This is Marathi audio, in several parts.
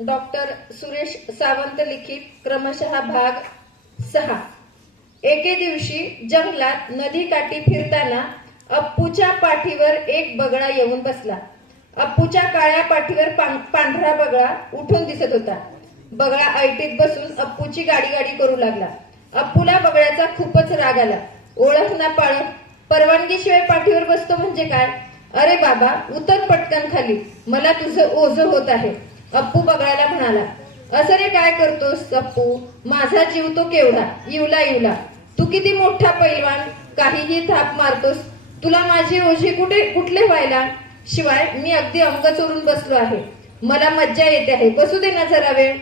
डॉक्टर सुरेश सावंत लिखित क्रमशः भाग 6। एके दिवशी जंगलात नदीकाठी फिरताना अप्पूच्या पाठीवर एक बगळा येऊन बसला। अप्पूच्या काळ्या पाठीवर पांढरा बगळा उठून दिसत होता। बगळा ऐटीत बसून अप्पूची गाडी गाडी करू लागला। अप्पूला बगळ्याचा खूपच राग आला। ओळख ना पाळख, परवानगीशिवाय पाठीवर बसतो म्हणजे काय? अरे बाबा, उतर पटकन खाली, मला तुझं ओझं होत आहे, अप्पू बगळ्याला म्हणाला। असं रे काय करतोस अप्पू? माझा जीव तो केवढा, इवला इवला, तू किती मोठा पैलवान, काहीही थाप मारतोस, तुला माझी ओझी कुठले व्हायला? शिवाय मी अगदी अंग चोरून बसलो आहे, मला मज्जा येते आहे, बसू दे ना जरा वेळ।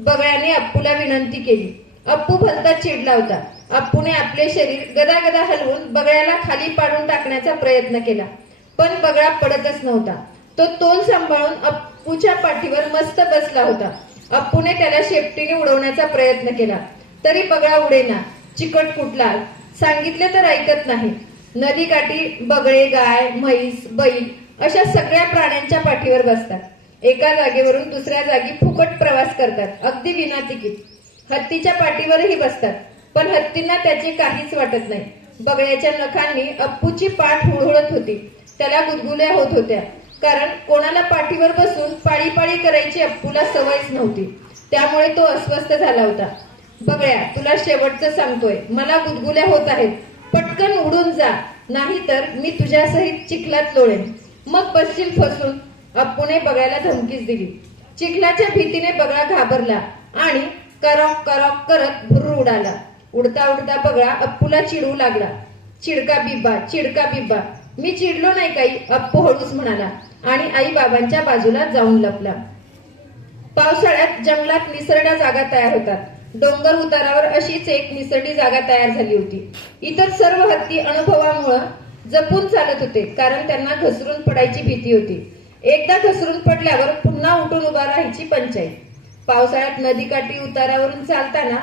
बगळ्याने अप्पूला विनंती केली। अप्पू भलताच चिडला होता। अप्पूने आपले शरीर गदागदा हलवून बगळ्याला खाली पाडून टाकण्याचा प्रयत्न केला, पण बगळा पडतच नव्हता। तो तोल सांभाळून अप्पूच्या पाठीवर मस्त बसला होता। अप्पूने त्याला शेपटीने उडवण्याचा प्रयत्न केला, तरी बगळा उडेना, चिकट कुठला, सांगितले तर ऐकत नाही। नदीकाठी बगळे, गाय, म्हैस, बैल अशा सगळ्या प्राण्यांच्या पाठीवर बसतात। एका जागेवरून दुसऱ्या जागी फुकट प्रवास करतात, अगदी विना तिकीट। हत्तीच्या पाठीवरही बसतात, पण हत्तींना त्याचे काहीच वाटत नाही। बगळ्याच्या नखांनी अप्पूची पाठ हुळहुळत होती, त्याला गुदगुल्या होत होत्या, कारण कोणाला पाठीवर बसून पाळी पाळी करायची अप्पूला सवयच नव्हती, त्यामुळे तो अस्वस्थ झाला होता। बगळ्या, तुला शेवटचं सांगतोय, मला गुदगुल्या होत आहेत, पटकन उडून जा, नाहीतर मी तुझ्यासहित चिखलात लोळेन, मग बसशील फसून। अप्पूने बगळ्याला धमकीच दिली। चिखलाच्या भीतीने बगळा घाबरला आणि करॉक करॉक करत भुर्र उडाला। उडता उडता बगळा अप्पूला चिडवू लागला। चिडका बिब्बा, मी चिडलो नाही काही, अप्पू हळूच म्हणाला आणि आई बाबांच्या बाजूला जाऊन लपला। पावसाळ्यात जंगलात निसरड्या जागा तयार होतात। डोंगर उतारावर अशीच एक निसरडी जागा तयार झाली होती। इतर सर्व हत्ती अनुभवामुळे जपून चालत होते, कारण त्यांना घसरून पडायची भीती होती। एकदा घसरून पडल्यावर पुन्हा उठून उभा राहायची पंचायत। पावसाळ्यात नदीकाठी उतारावरून चालताना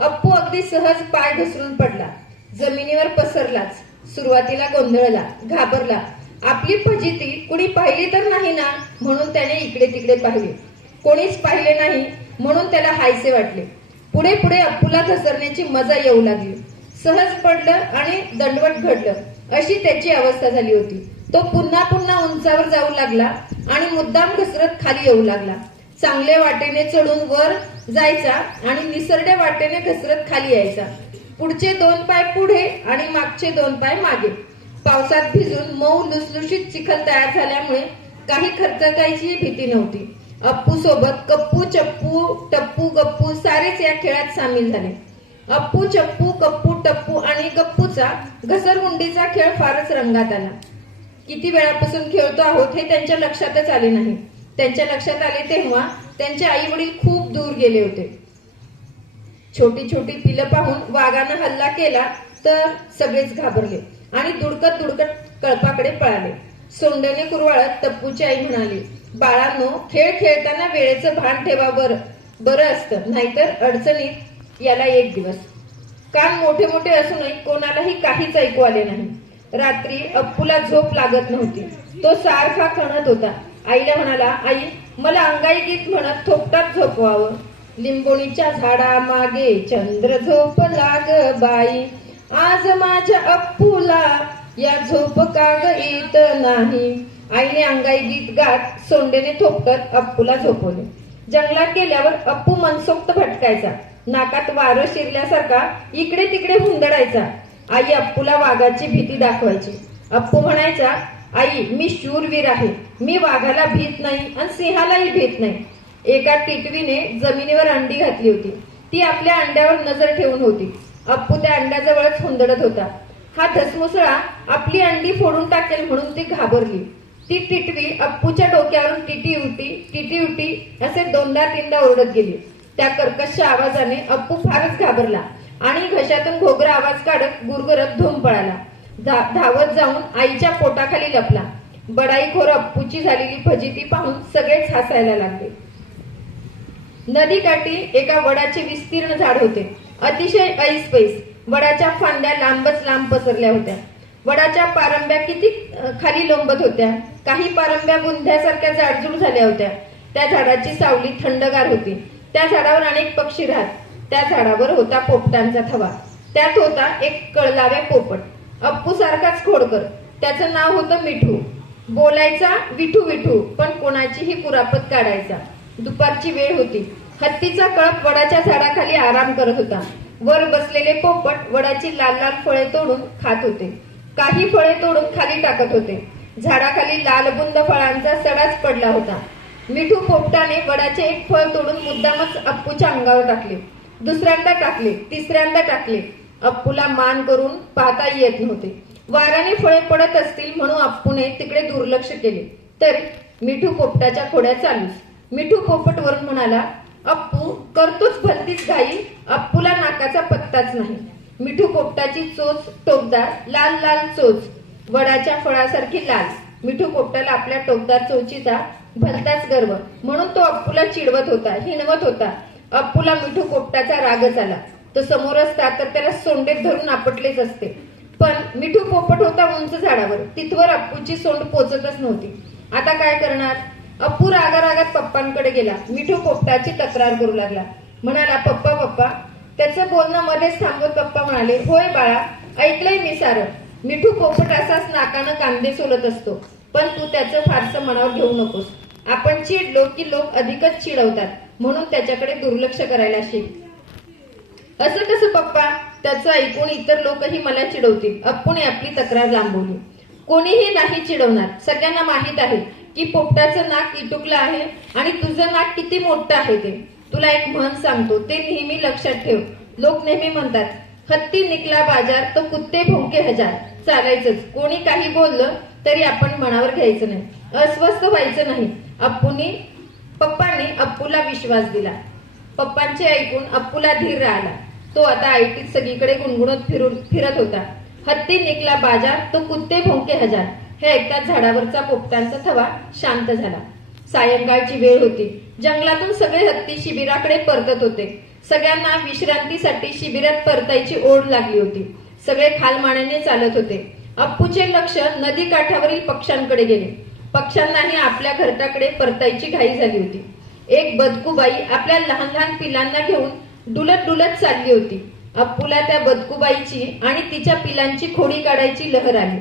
अप्पू अगदी सहज पाय घसरून पडला, जमिनीवर पसरलाच। सुरुवातीला गोंधळला, घाबरला, आपली फजिती कुणी पाहिली तर नाही ना म्हणून त्याने इकडे तिकडे पाहिले, कोणीच पाहिले नाही म्हणून त्याला हायसे वाटले। पुढे पुढे अप्पूला घसरण्याची मजा येऊ लागली, सहज पडलं आणि दंडवट घडलं, अशी त्याची अवस्था झाली होती। तो पुन्हा पुन्हा उंचावर जाऊ लागला आणि मुद्दाम घसरत खाली येऊ लागला। चांगल्या वाटेने चढून वर जायचा आणि निसरड्या वाटेने घसरत खाली यायचा। पुढचे 2 पाय पुढे आणि मागचे 2 पाय मागे। पावसात भिजून मऊ लुसलुशीत चिखल तयार झाल्यामुळे काही खरचटायची भीती नव्हती। अप्पू सोबत कप्पू, चप्पू, टप्पू, गप्पू सारेच या खेळात सामील झाले। अप्पू, चप्पू, कप्पू, टप्पू आणि गप्पूचा घसरगुंडीचा खेळ फारच रंगात आला। किती वेळापासून खेळतो आहोत हे त्यांच्या लक्षातच आले नाही। त्यांच्या लक्षात आले तेव्हा त्यांचे आई वडील खूप दूर गेले होते। छोटी छोटी पिलं पाहून वाघानं हल्ला केला तर सगळेच घाबरले आणि दुडकत दुडकत कळपाकडे पळाले। सोंडेने कुरवाळत टप्पूची आई म्हणाली, बाळांनो, खेळ खेळताना वेळेचं भान ठेवा, बरं असतं, नाहीतर अडचणीत याला एक दिवस। कान मोठे मोठे असूनही कोणालाही काहीच ऐकू आले नाही। रात्री अप्पूला झोप लागत नव्हती, तो सारखा खणत होता। आईला म्हणाला, आई, मला अंगाई गीत म्हणत थोपटात झोपवावं। लिंबोणीच्या झाडा मागे चंद्र झोपला ग बाई, आज माझ्या अप्पूला या झोप काग येत नाही। आईने अंगाई गीत गात सोंडेने थोपटत अप्पूला झोपवले। जंगलात गेल्यावर अप्पू मनसोक्त भटकायचा, नाकात वारं शिरल्यासारखा इकडे तिकडे हुंदडायचा। आई अप्पूला वाघाची भीती दाखवायची। अप्पू म्हणायचा, आई, मी शूरवीर आहे, मी वाघाला भीत नाही आणि सिंहालाही भीत नाही। एका टिटवीने जमिनीवर अंडी घातली होती, ती आपल्या अंड्यावर नजर ठेवून होती। अप्पू त्या अंड्याजवळच हुंदडत होता। हा धसमुसळा आपली अंडी फोडून टाकेल म्हणून ती घाबरली। ती टिटवी अप्पूच्या डोक्यावरून टिटी उटी असे 2दा-3दा ओरडत गेली। त्या कर्कश आवाजाने अप्पू फारच घाबरला आणि घशातून घोगरा आवाज काढत गुरगुरत धूम पळाला। धावत जाऊन आईच्या पोटाखाली लपला। बडाईखोर अप्पूची झालेली फजिती पाहून सगळेच हसायला लागले। नदीकाठी एका वडाचे विस्तीर्ण झाड होते, अतिशय ऐसपैस। वडाच्या फांद्या लांबच लांब पसरल्या होत्या। वडाच्या पारंब्या किती खाली लोंबत होत्या, काही पारंब्या गुंध्यासारख्या जाडजूड झाल्या होत्या। त्या झाडाची सावली थंडगार होती. त्या झाडावर अनेक पक्षी राहत. त्या झाडावर होता पोपटांचा थवा. त्यात होता एक कळलावे पोपट, अप्पू सारखाच खोडकर. त्याचं नाव होतं मिठू. बोलायचा विठू विठू, पण कोणाचीही कुरापत काढायचा. दुपारची वेळ होती. हत्तीचा कळप वडाच्या झाडाखाली आराम करत होता. वर बसलेले पोपट वडाची लाल लाल फळे तोडून खात होते. काही फळे तोडून खाली टाकत होते. झाडाखाली लालबुंद फळांचा सडाच पडला होता. मिठू पोपटाने वडाचे एक फळ तोडून मुद्दामच अप्पूच्या अंगावर टाकले. दुसऱ्यांदा टाकले, तिसऱ्यांदा टाकले. अप्पूला मान करून पाहता येत नव्हते. वाऱ्याने फळे पडत असतील म्हणून अप्पूने तिकडे दुर्लक्ष केले, तर मिठू पोपटाच्या खोड्या चालूच. मिठू पोपट वरून म्हणाला, अप्पू करतोच भलतीच घाई, अप्पूला नाकाचा पत्ताच नाही. मिठू पोपटाची चोच टोकदार, लाल लाल चोच, वडाच्या फळासारखी लाल. मिठू पोपटाला आपल्या टोकदार चोचीचा भलताच गर्व, म्हणून तो अप्पूला चिडवत होता, हिणवत होता. अप्पूला मिठू पोपटाचा रागच आला. तो समोर असता तर त्याला सोंडेत धरून आपटलेच असते. पण मिठू पोपट होता उंच झाडावर, तिथवर अप्पूची सोंड पोचतच नव्हती. आता काय करणार? अप्पू रागारागात पप्पांकडे गेला. मिठू पोपटाची तक्रार करू लागला. म्हणाला, पप्पा पप्पा. त्याचं बोलणं मध्येच थांबवत पप्पा म्हणाले, होय बाळा, ऐकलंय मी सारं. मिठू पोपट असाच नाकानं कांदे सोलत असतो, पण तू त्याचं फारसं मनावर घेऊ नकोस. आपण चिडलो की लोक अधिकच चिडवतात, म्हणून त्याच्याकडे दुर्लक्ष करायला शिक. असं कसं पप्पा? त्याचं ऐकून इतर लोकही मला चिडवतील. अप्पूने आपली तक्रार लांबवली. कोणीही नाही चिडवणार. सगळ्यांना माहित आहे की पोपटाचं नाक इटुकलं आहे आणि तुझं नाक किती मोठं आहे ते. तुला एक म्हण सांगतो, ते नेहमी लक्षात ठेव. लोक नेहमी म्हणतात, हत्ती निकला बाजार तो कुत्ते भोंके हजार. चालायचंच. कोणी काही बोललं तरी आपण मनावर घ्यायचं नाही, अस्वस्थ व्हायचं नाही. पप्पांनी अप्पूला विश्वास दिला. पप्पांचे ऐकून अप्पूला धीर राहिला. तो आता ऐटीत सगळीकडे गुणगुणत फिरत होता. हत्ती निकला बाजार तो कुत्ते भोंके हजार. हे ऐकताच झाडावरचा पोपटांचा थवा शांत झाला. सायंकाळची वेळ होती. जंगलातून सगळे हत्ती शिबिराकडे परतत होते. सगळ्यांना विश्रांतीसाठी शिबिरात परतायची ओढ लागली होती. सगळे खालमानेने चालत होते. अप्पूचे लक्ष नदी काठावरील पक्ष्यांकडे गेले. पक्ष्यांनाही आपल्या घरट्याकडे परतायची घाई झाली होती. एक बदकूबाई आपल्या लहान लहान पिलांना घेऊन डुलत डुलत चालली होती. अप्पूला त्या बदकूबाईची आणि तिच्या पिलांची खोडी काढायची लहर आली.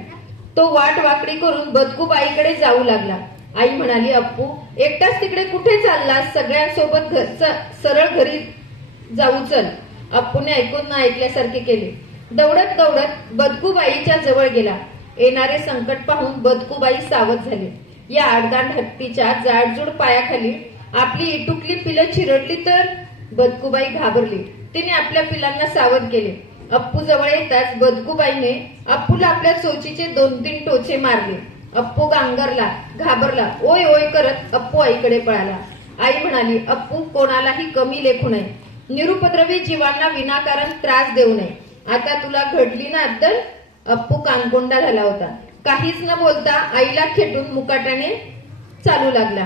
तो वाट वाकडी करून बदकूबाईकडे जाऊ लागला. आई म्हणाली, अप्पू एकटाच तिकडे कुठे चाललास? सगळ्यांसोबत सरळ घरी जाऊ चल. अप्पूने ऐकून न ऐकल्यासारखे केले. दौडत दौडत बदकूबाईच्या जवळ गेला. येणारे संकट पाहून बदकूबाई सावध झाली. या आडदांड हत्तीच्या जाडजूड पायाखाली आपली इटुकली पिलं चिरडली तर? बदकूबाई घाबरली. तिने आपल्या पिलांना सावध केले. अप्पू जवळ येताच बदकूबाईने अप्पूला आपल्या चोचीचे 2-3 टोचे मारले. अप्पू गांगरला, घाबरला. ओय ओय करत अप्पू आईकडे पळाला. आई म्हणाली, अप्पू कोणालाही कमी लेखू नये. निरुपद्रवी जीवांना विनाकारण त्रास देऊ नये. आता तुला घडली ना अद्दल? अप्पू कानकोंडा झाला होता. काहीच न बोलता आईला खेटून मुकाट्याने चालू लागला.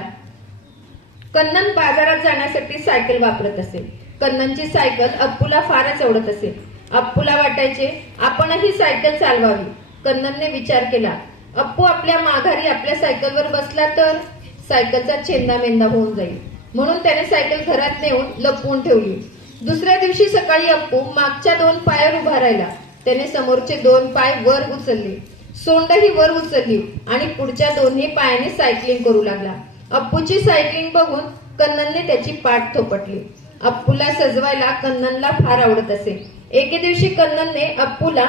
कन्नन बाजारात जाण्यासाठी सायकल वापरत असे. कन्ननची सायकल अप्पूला फारच आवडत असे. अप्पूला वाटायचे आपणही सायकल चालवावी. कन्ननने विचार केला, अप्पू आपल्या माघारी आपल्या सायकलवर बसला तर सायकलचा चेंदामेंदा होऊन जाईल. म्हणून त्याने सायकल घरात नेऊन लपवून ठेवली. दुसऱ्या दिवशी सकाळी अप्पू मागच्या 2 पायावर उभा राहिला. त्याने समोरचे 2 पाय वर उचलले, सोंडही वर उचलली आणि पुढच्या 2ही पायाने सायकलिंग करू लागला. अप्पूची सायकलिंग बघून कन्ननने त्याची पाठ थोपटली. अप्पूला सजवायला कन्ननला फार आवडत असे. एके दिवशी कन्ननने अप्पूला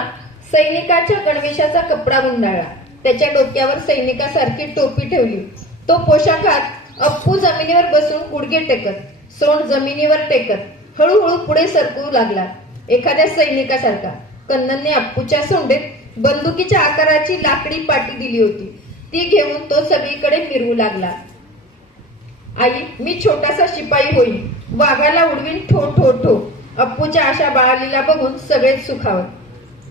सैनिकाच्या गणवेशाचा कपडा गुंडाळला. त्याच्या डोक्यावर सैनिकासारखी टोपी ठेवली. तो पोशाखात अप्पू जमिनीवर बसून गुडघे टेकत, सोंड जमिनीवर टेकत हळूहळू पुढे सरकू लागला, एखाद्या सैनिकासारखा. कन्ननने अप्पूच्या सोंडेत बंदुकीच्या आकाराची लाकडी पाटी दिली होती. ती घेऊन तो सगळीकडे फिरवू लागला. आई, मी छोटासा शिपाई होईल, वाघाला उडवीन ठो ठो ठो. अप्पूच्या अशा बाळालीला बघून सगळेच सुखावत.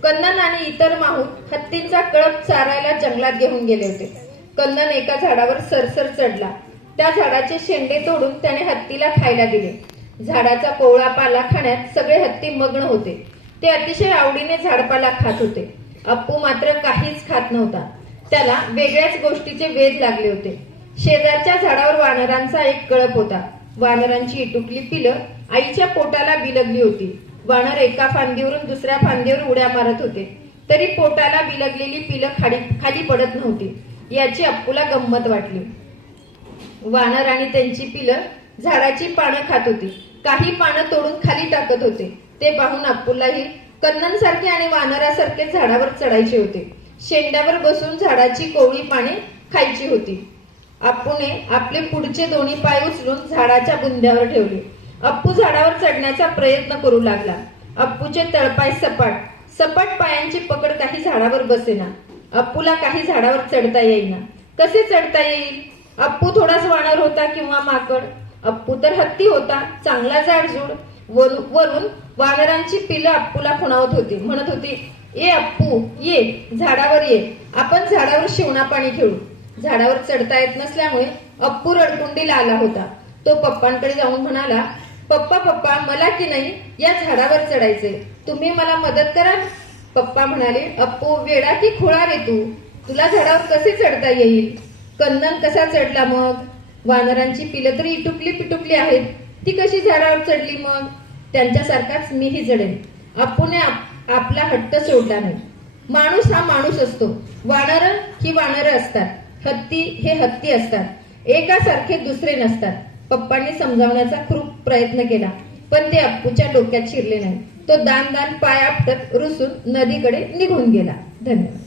कन्नन आणि इतर माहूत हत्तींचा कळप चारायला जंगलात घेऊन गेले होते. कन्नन एका झाडावर सरसर चढला. त्या झाडाचे शेंडे तोडून त्याने हत्तीला खायला दिले. झाडाचा कोवळा पाला खाण्यात सगळे हत्ती मग्न होते. ते अतिशय आवडीने झाडपाला खात होते. अप्पू मात्र काहीच खात नव्हता. त्याला वेगळ्याच गोष्टीचे वेध लागले होते. शेजारच्या झाडावर वानरांचा एक कळप होता. वानरांची इटुकली पिलं आईच्या पोटाला बिलगली होती. वानर एका फांदीवरून दुसऱ्या फांदीवर उड्या मारत होते, तरी पोटाला बिलगलेली पिलं खाली पडत नव्हती. याची अप्पूला गंमत वाटली. वानर आणि त्यांची पिलं झाडाची पानं खात होती. काही पानं तोडून खाली टाकत होते. ते पाहून अप्पूलाही कन्ननसारखे आणि वानरासारखे झाडावर चढायचे होते. शेंड्यावर बसून झाडाची कोवळी पाने खायची होती. अप्पूने आपले पुढचे दोन्ही पाय उचलून झाडाच्या बुंद्यावर ठेवले. अप्पू झाडावर चढण्याचा प्रयत्न करू लागला. अप्पूचे तळपाय सपाट पायांची पकड काही झाडावर बसेना. अप्पूला काही झाडावर चढता येईना. कसे चढता येईल? अप्पू थोडाच वानर होता किंवा माकड? अप्पू तर हत्ती होता, चांगला जाडजूड. वरून वानरांची पिलं अप्पूला खुणावत होती, म्हणत होती, ये अप्पू ये, झाडावर ये, आपण झाडावर शिवणा पाणी खेळू. झाडावर चढता येत नसल्यामुळे अप्पू रडकुंडीला आला होता. तो पप्पांकडे जाऊन म्हणाला, पप्पा मला की नाही या झाडावर चढायचे, तुम्ही मला मदत करा. पप्पा म्हणाले, अप्पू वेडा की खुळा रे तू, तुला झाडावर कसे चढता येईल? कन्नन कसा चढला मग? वानरांची पिलं तरी इटुकली पिटुकली आहेत, ती कशी झाडावर चढली मग? त्यांच्यासारखाच मीही चढेन. अप्पूने आपला हट्ट सोडला नाही. माणूस हा माणूस असतो, वानर ही वानर असतात, हत्ती हे हत्ती असतात, एकासारखे दुसरे नसतात. पप्पांनी समजावण्याचा खूप प्रयत्न केला, पण ते अप्पूच्या डोक्यात शिरले नाही. तो दान पाय आपटत रुसून नदीकडे निघून गेला. धन्यवाद.